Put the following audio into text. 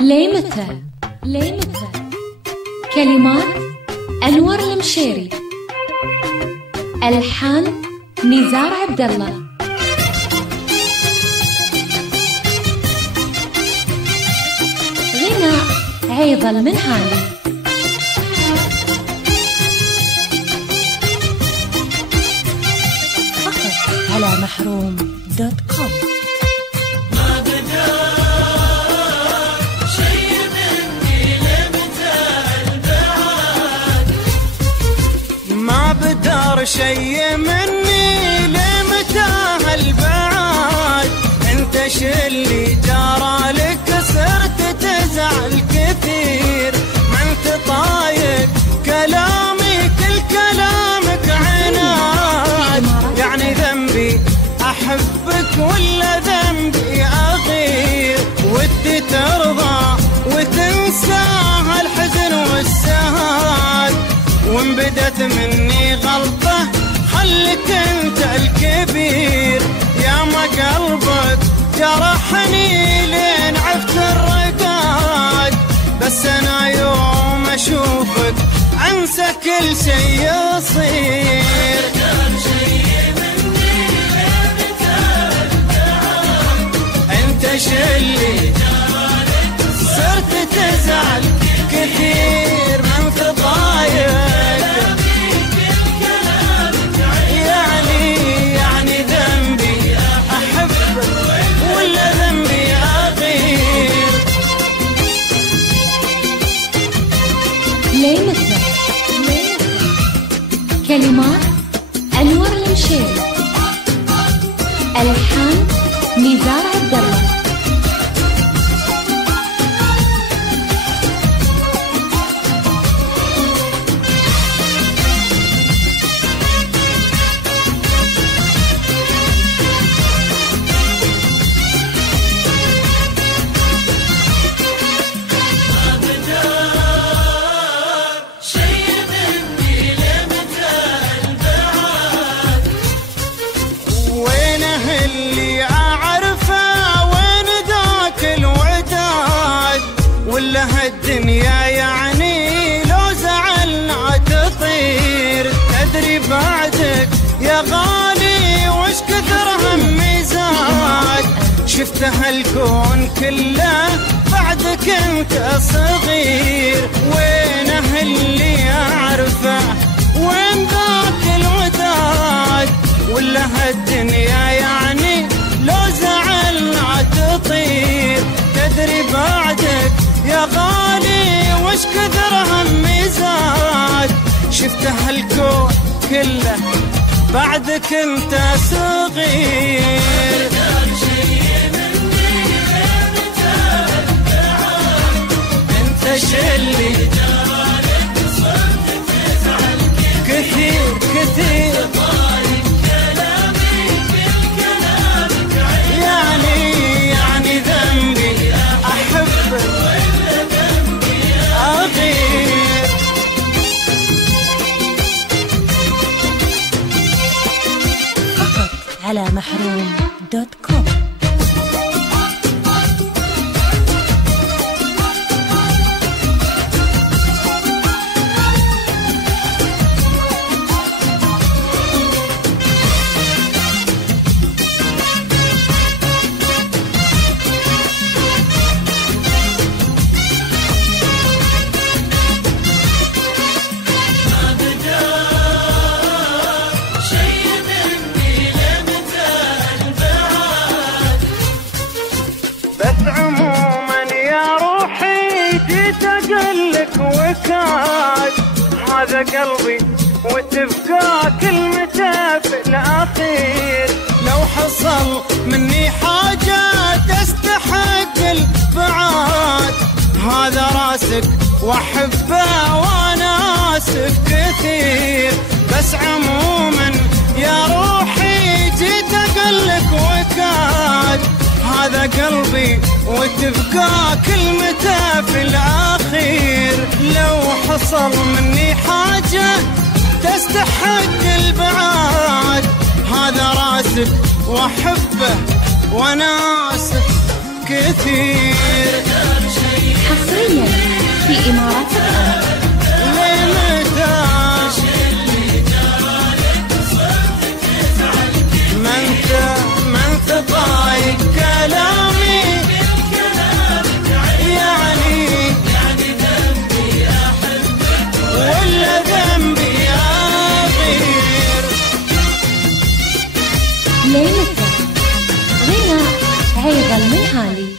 ليمتى ليمتى. كلمات أنور المشيري، ألحان نزار عبد الله. غناء عيض المنهالي. فقط على محروم.com. شي مني لمتى هالبعاد، انت شلي جرى لك صرت تزعل كثير، ما انت طايق كلامي كل كلامك عناد، يعني ذنبي احبك ولا ذنبي اغير، ودي ترضى وتنسى هالحزن والسهاد، وان بدت مني غلطة خلك انت الكبير، يا ما قلبك جرحني لين عفت الرقاد، بس انا يوم اشوفك انسى كل شي يصير. انت شلي صرت تزعل كثير، ما انت ضايق يعني ذنبي احبك ولا ذنبي اغير. ليمتى كلمات أنور المشيري، ألحان نزار عبد الله. الدنيا يعني لو زعلنا تطير، تدري بعدك يا غالي وش كثر همي زاد، شفت هالكون كله بعدك انت صغير، وينه اللي اعرفه وين ذاك الوداد، ولا هالدنيا يعني لو زعلنا تطير، تدري بعدك يا غالي وش كثر همي زاد، شفت هالكون كله بعدك انت صغير. انت شلي كثير كثير، يعني ذنبي احبك أغير. فقط على محروم.com. هذا قلبي وتبقى كلمته في الأخير، لو حصل مني حاجة تستحق البعاد، هذا راسك وأحبه وأنا آسف كثير، بس عموما يا روحي جيت أقلك وكاد، هذا قلبي وتبقى كلمته في الأخير، لو حصل مني حاجة تستحق البعاد، هذا راسك وأحبه وأنا آسف كثير. حصريا في إمارات الأرض. ما انت طايق كلامي، يعني ذنبي احبك ولا ذنبي اغير. ليلتك غنى عيد المنهالي.